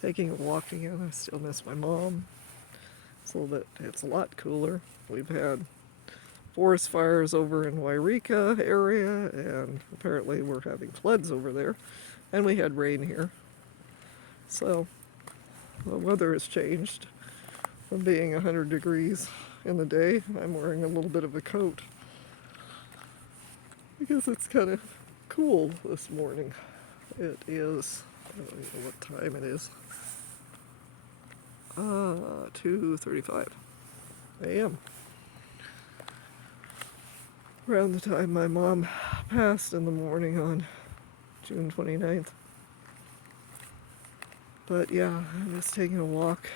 taking a walk again. I still miss my mom. It's a lot cooler. We've had forest fires over in Wairika area, and apparently we're having floods over there. And we had rain here. So the weather has changed from being 100 degrees in the day. I'm wearing a little bit of a coat because it's kind of cool this morning. It is, I don't know what time it is. 2:35 a.m. Around the time my mom passed in the morning on June 29th. But yeah, I'm just taking a walk.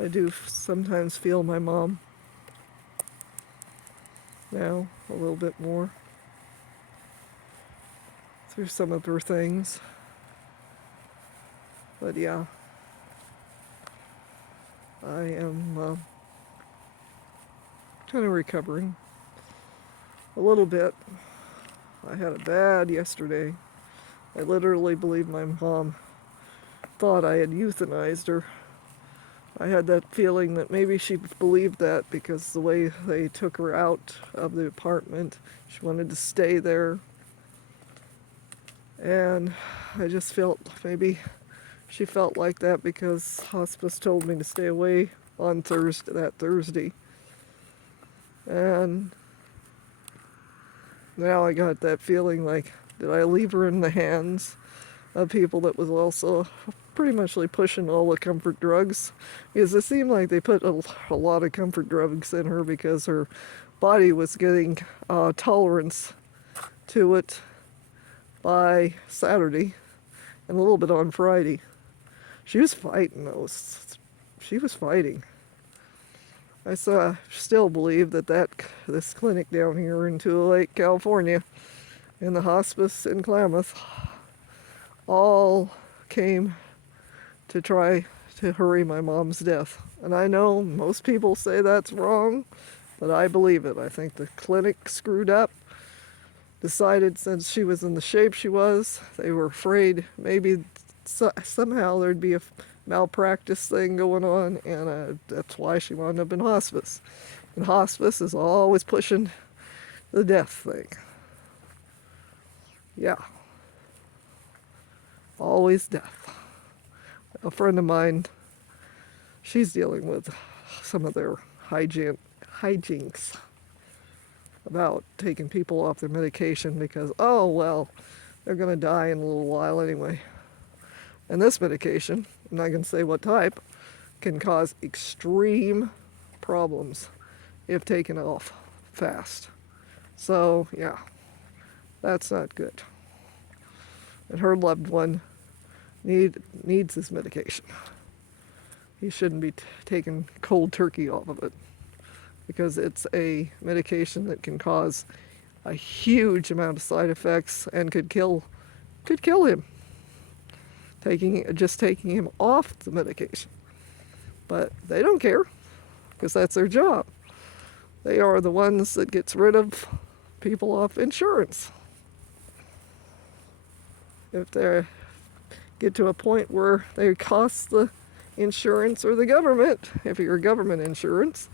I do sometimes feel my mom now a little bit more through some of her things. But yeah, I am kind of recovering a little bit. I had a bad yesterday. I literally believe my mom thought I had euthanized her. I had that feeling that maybe she believed that because the way they took her out of the apartment, she wanted to stay there. And I just felt maybe she felt like that because hospice told me to stay away on that Thursday. And now I got that feeling like, did I leave her in the hands of people that was also pretty much like pushing all the comfort drugs? Because it seemed like they put a lot of comfort drugs in her because her body was getting tolerance to it by Saturday and a little bit on Friday. She was fighting those. She was fighting. I still believe that this clinic down here in Tule Lake, California, and the hospice in Klamath all came to try to hurry my mom's death. And I know most people say that's wrong, but I believe it. I think the clinic screwed up, decided since she was in the shape she was, they were afraid maybe somehow there'd be a malpractice thing going on, and that's why she wound up in hospice. And hospice is always pushing the death thing. Yeah. Always death. A friend of mine, she's dealing with some of their hijinks about taking people off their medication because, oh, well, they're going to die in a little while anyway. And this medication, I'm not going to say what type, can cause extreme problems if taken off fast. So, yeah, that's not good. And her loved one needs this medication. He shouldn't be taking cold turkey off of it because it's a medication that can cause a huge amount of side effects and could kill him. Taking him off the medication. But they don't care because that's their job. They are the ones that gets rid of people off insurance. If they get to a point where they cost the insurance or the government, if you're government insurance,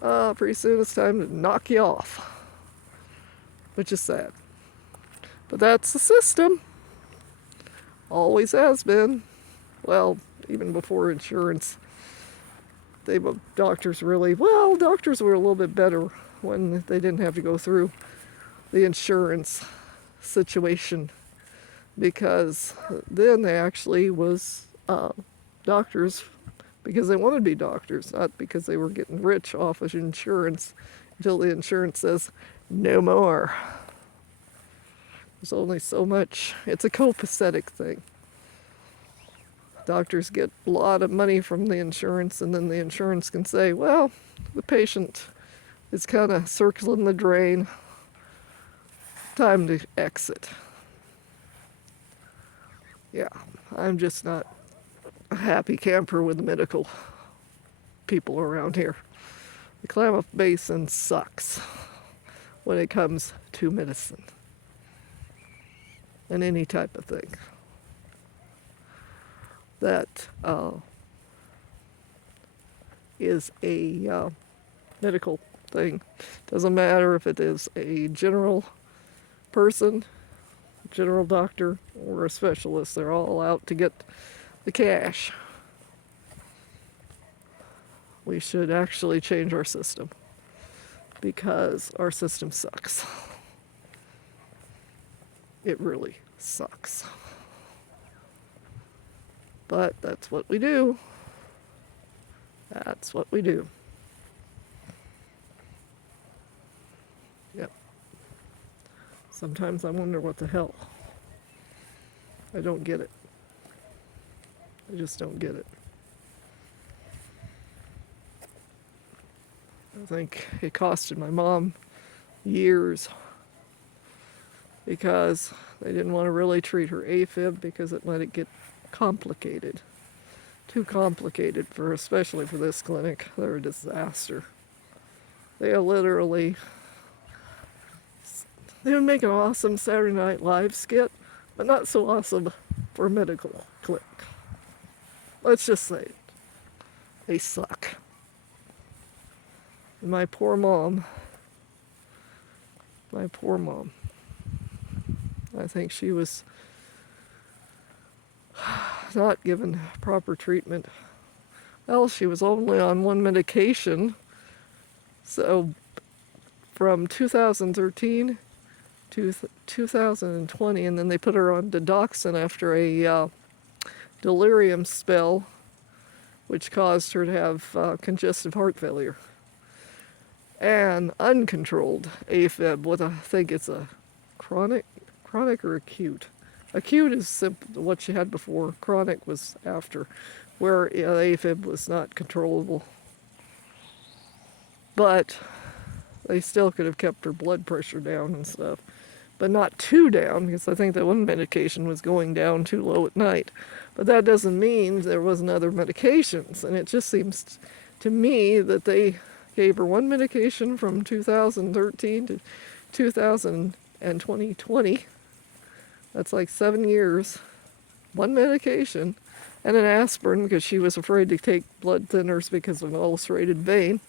pretty soon it's time to knock you off, which is sad. But that's the system. Always has been. Well, even before insurance, doctors were a little bit better when they didn't have to go through the insurance situation, because then they actually was doctors because they wanted to be doctors, not because they were getting rich off of insurance until the insurance says no more. There's only so much. It's a copacetic thing. Doctors get a lot of money from the insurance, and then the insurance can say, well, the patient is kind of circling the drain. Time to exit. Yeah, I'm just not a happy camper with the medical people around here. The Klamath Basin sucks when it comes to medicine and any type of thing. that is a medical thing. Doesn't matter if it is a general person, general doctor, or a specialist. They're all out to get the cash. We should actually change our system because our system sucks. It really sucks. But that's what we do. That's what we do. Yep. Sometimes I wonder what the hell. I don't get it. I just don't get it. I think it costed my mom years because they didn't want to really treat her AFib because it let it get complicated. Too complicated for, especially for this clinic. They're a disaster. They are literally, they would make an awesome Saturday Night Live skit, but not so awesome for a medical clinic. Let's just say it. They suck. And my poor mom, I think she was not given proper treatment. Well, she was only on one medication, so from 2013 to 2020, and then they put her on digoxin after a delirium spell, which caused her to have congestive heart failure and uncontrolled AFib with I think it's a chronic or acute. Acute is what she had before. Chronic was after, where AFib was not controllable. But they still could have kept her blood pressure down and stuff, but not too down, because I think that one medication was going down too low at night. But that doesn't mean there wasn't other medications, and it just seems to me that they gave her one medication from 2013 to 2020. That's like 7 years. One medication and an aspirin because she was afraid to take blood thinners because of an ulcerated vein.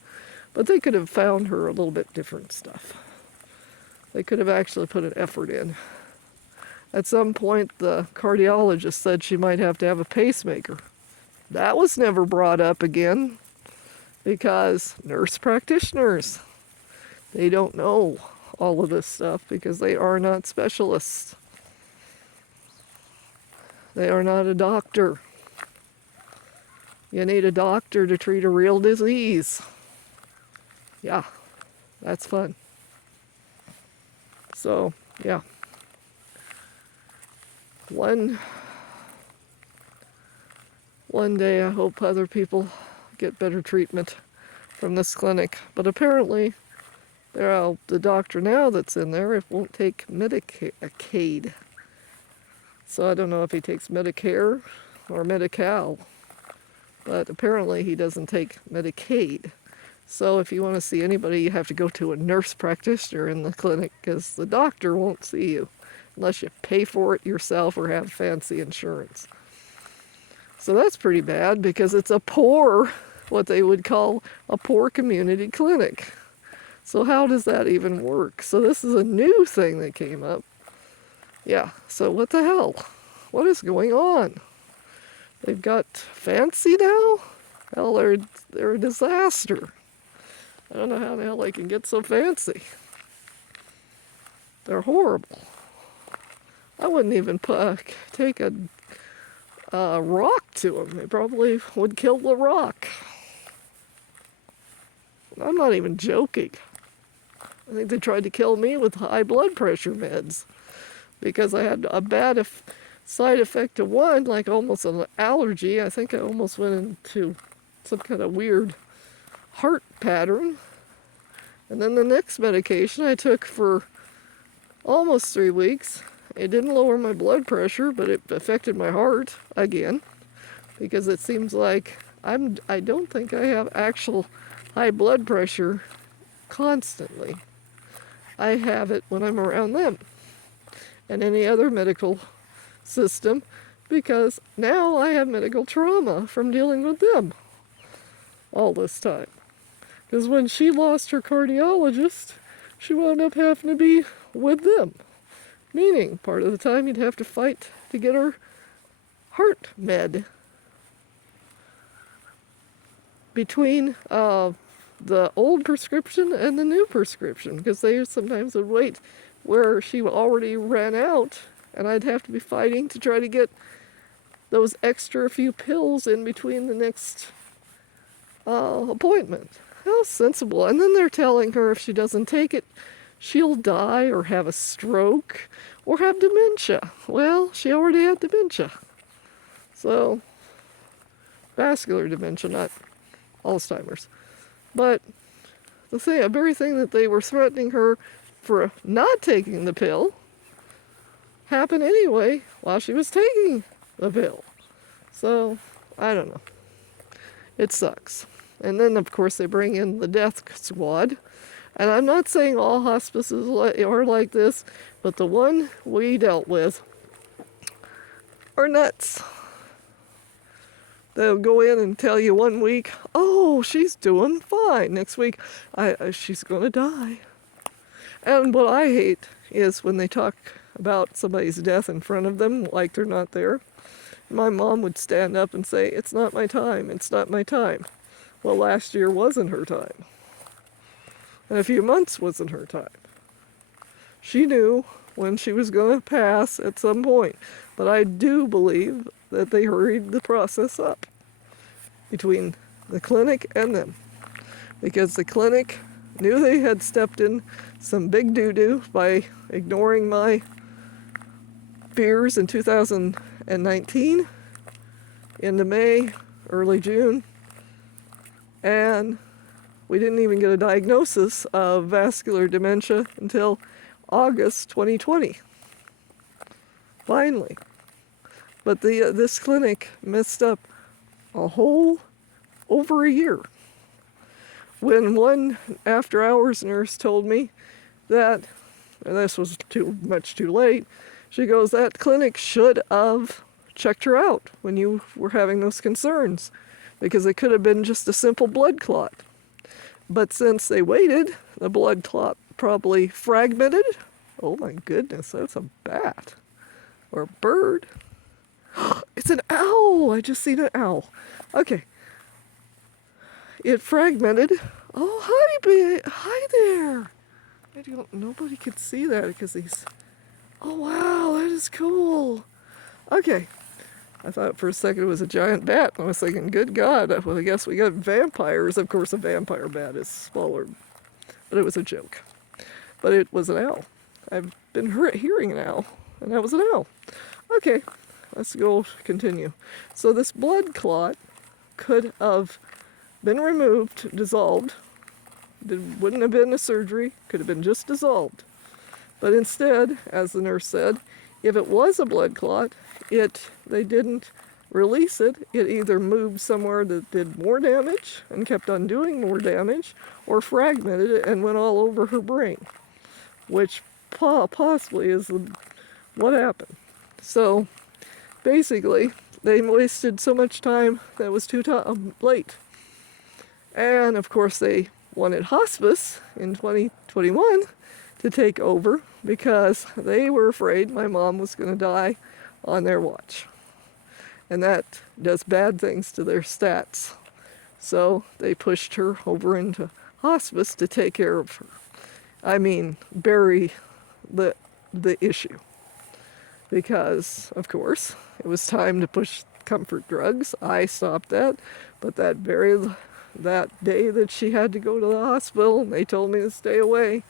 But they could have found her a little bit different stuff. They could have actually put an effort in. At some point, the cardiologist said she might have to have a pacemaker. That was never brought up again because nurse practitioners, they don't know all of this stuff because they are not specialists. They are not a doctor. You need a doctor to treat a real disease. Yeah, that's fun. So, yeah. One day I hope other people get better treatment from this clinic. But apparently, the doctor now that's in there, it won't take Medicaid. So I don't know if he takes Medicare or Medi-Cal. But apparently he doesn't take Medicaid. So if you want to see anybody, you have to go to a nurse practitioner in the clinic because the doctor won't see you unless you pay for it yourself or have fancy insurance. So that's pretty bad because it's a poor, what they would call a poor community clinic. So how does that even work? So this is a new thing that came up. Yeah, so what the hell? What is going on? They've got fancy now? Hell, they're a disaster. I don't know how the hell they can get so fancy. They're horrible. I wouldn't even take a rock to them. They probably would kill the rock. I'm not even joking. I think they tried to kill me with high blood pressure meds because I had a bad side effect of one, like almost an allergy. I think I almost went into some kind of weird heart pattern. And then the next medication I took for almost 3 weeks, it didn't lower my blood pressure, but it affected my heart again because it seems like I don't think I have actual high blood pressure constantly. I have it when I'm around them. And any other medical system because now I have medical trauma from dealing with them all this time. Because when she lost her cardiologist, she wound up having to be with them. Meaning, part of the time you'd have to fight to get her heart med. Between the old prescription and the new prescription, because they sometimes would wait where she already ran out, and I'd have to be fighting to try to get those extra few pills in between the next appointment. How sensible. And then they're telling her if she doesn't take it, she'll die or have a stroke or have dementia. Well, she already had dementia. So, vascular dementia, not Alzheimer's. But the very thing that they were threatening her for not taking the pill happened anyway while she was taking the pill. So, I don't know. It sucks. And then, of course, they bring in the death squad. And I'm not saying all hospices are like this, but the one we dealt with are nuts. They'll go in and tell you one week, oh, she's doing fine. Next week, she's going to die. And what I hate is when they talk about somebody's death in front of them like they're not there. My mom would stand up and say, it's not my time, it's not my time. Well, last year wasn't her time. And a few months wasn't her time. She knew when she was going to pass at some point. But I do believe that they hurried the process up between the clinic and them. Because the clinic knew they had stepped in some big doo-doo by ignoring my fears in 2019, into May, early June, and we didn't even get a diagnosis of vascular dementia until August 2020. Finally. But this clinic messed up a whole over a year. When one after-hours nurse told me that, and this was much too late, she goes, that clinic should have checked her out when you were having those concerns, because it could have been just a simple blood clot. But since they waited, the blood clot probably fragmented. Oh my goodness, that's a bat or a bird. It's an owl. I just seen an owl. Okay. It fragmented. Oh, hi there. Nobody can see that because he's... Oh, wow, that is cool. Okay. I thought for a second it was a giant bat. I was thinking, good God, well, I guess we got vampires. Of course, a vampire bat is smaller. But it was a joke. But it was an owl. I've been hearing an owl, and that was an owl. Okay, let's go continue. So this blood clot could have been removed, dissolved. It wouldn't have been a surgery. Could have been just dissolved. But instead, as the nurse said, if it was a blood clot, they didn't release it. It either moved somewhere that did more damage and kept on doing more damage, or fragmented it and went all over her brain, which possibly is what happened. So basically, they wasted so much time that it was too late. And of course, they wanted hospice in 2021 to take over because they were afraid my mom was going to die on their watch. And that does bad things to their stats. So they pushed her over into hospice to take care of her. I mean, bury the issue. Because, of course, it was time to push comfort drugs. I stopped that. But that day that she had to go to the hospital and they told me to stay away,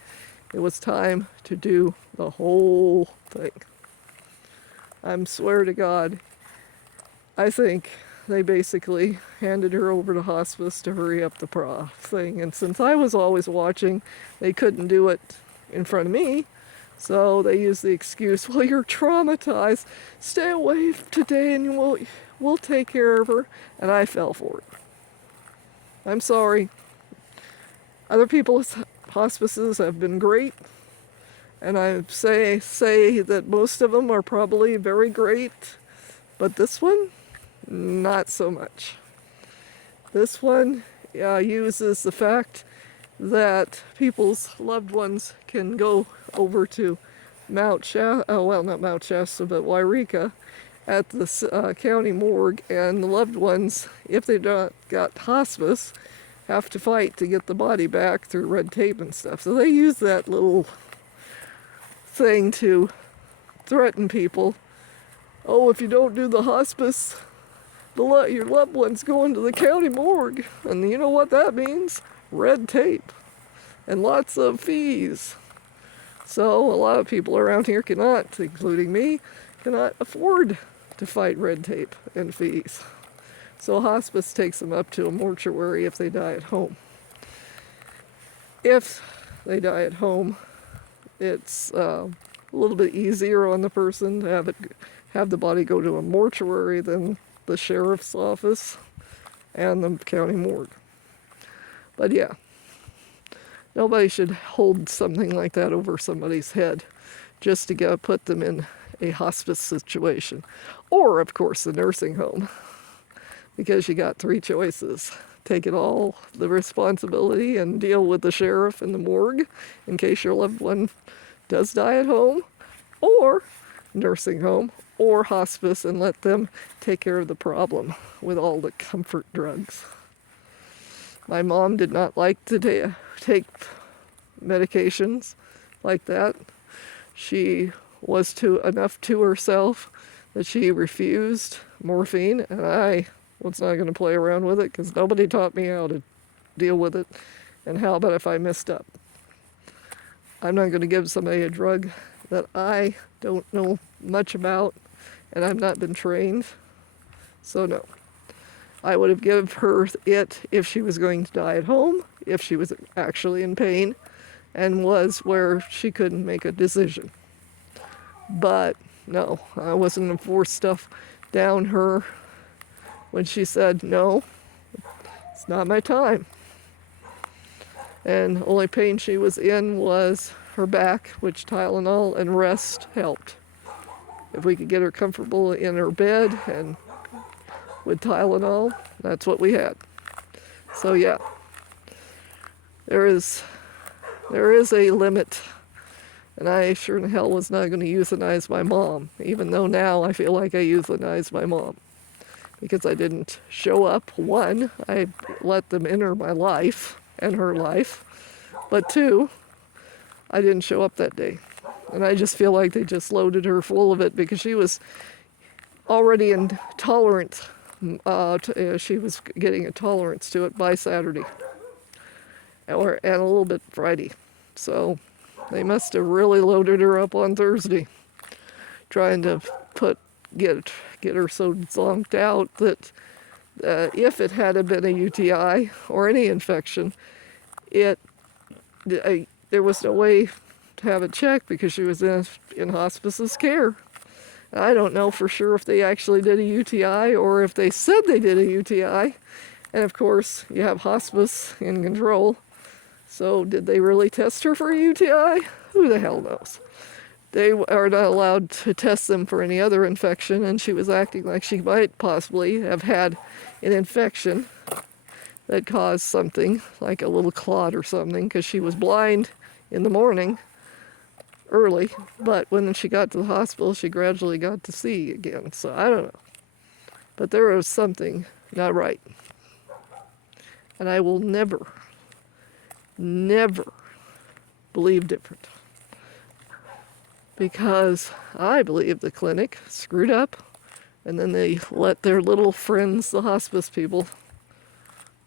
it was time to do the whole thing. I swear to God, I think they basically handed her over to hospice to hurry up the thing. And since I was always watching, they couldn't do it in front of me. So they used the excuse, well, you're traumatized. Stay away today and we'll take care of her. And I fell for it. I'm sorry. Other people's hospices have been great. And I say that most of them are probably very great. But this one, not so much. This one uses the fact that people's loved ones can go over to Mount Shasta, oh well, not Mount Shasta, but Wairika at the county morgue, and the loved ones, if they got hospice, have to fight to get the body back through red tape and stuff. So they use that little thing to threaten people. Oh, if you don't do the hospice, your loved one's going to the county morgue. And you know what that means? Red tape and lots of fees. So a lot of people around here cannot, including me, cannot afford to fight red tape and fees. So hospice takes them up to a mortuary if they die at home. If they die at home, it's a little bit easier on the person to have the body go to a mortuary than the sheriff's office and the county morgue. But yeah, nobody should hold something like that over somebody's head just to put them in a hospice situation. Or, of course, a nursing home. Because you got three choices. Take it all, the responsibility, and deal with the sheriff and the morgue in case your loved one does die at home, or nursing home, or hospice, and let them take care of the problem with all the comfort drugs. My mom did not like to take medications like that. She was enough to herself that she refused morphine, and I was not going to play around with it because nobody taught me how to deal with it. And how about if I messed up? I'm not going to give somebody a drug that I don't know much about and I've not been trained. So no. I would have given her it if she was going to die at home, if she was actually in pain and was where she couldn't make a decision. But no, I wasn't going to force stuff down her when she said, no, it's not my time. And the only pain she was in was her back, which Tylenol and rest helped. If we could get her comfortable in her bed and with Tylenol, that's what we had. So yeah, there is a limit. And I sure in hell was not going to euthanize my mom, even though now I feel like I euthanized my mom. Because I didn't show up. One, I let them enter my life and her life. But two, I didn't show up that day. And I just feel like they just loaded her full of it because she was already intolerant. She was getting a tolerance to it by Saturday. And a little bit Friday. So they must have really loaded her up on Thursday. Trying to get her so zonked out that if it had been a UTI or any infection, there was no way to have it checked because she was in hospice's care. I don't know for sure if they actually did a UTI or if they said they did a UTI. And of course, you have hospice in control. So did they really test her for a UTI? Who the hell knows? They are not allowed to test them for any other infection, and she was acting like she might possibly have had an infection that caused something, like a little clot or something, because she was blind in the morning, early, but when she got to the hospital, she gradually got to see again. So I don't know. But there was something not right. And I will never believe different. Because I believe the clinic screwed up, and then they let their little friends, the hospice people,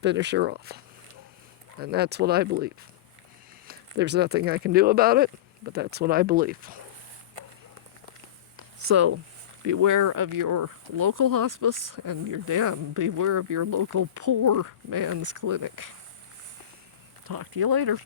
finish her off. And that's what I believe. There's nothing I can do about it, but that's what I believe. So beware of your local hospice, and beware of your local poor man's clinic. Talk to you later.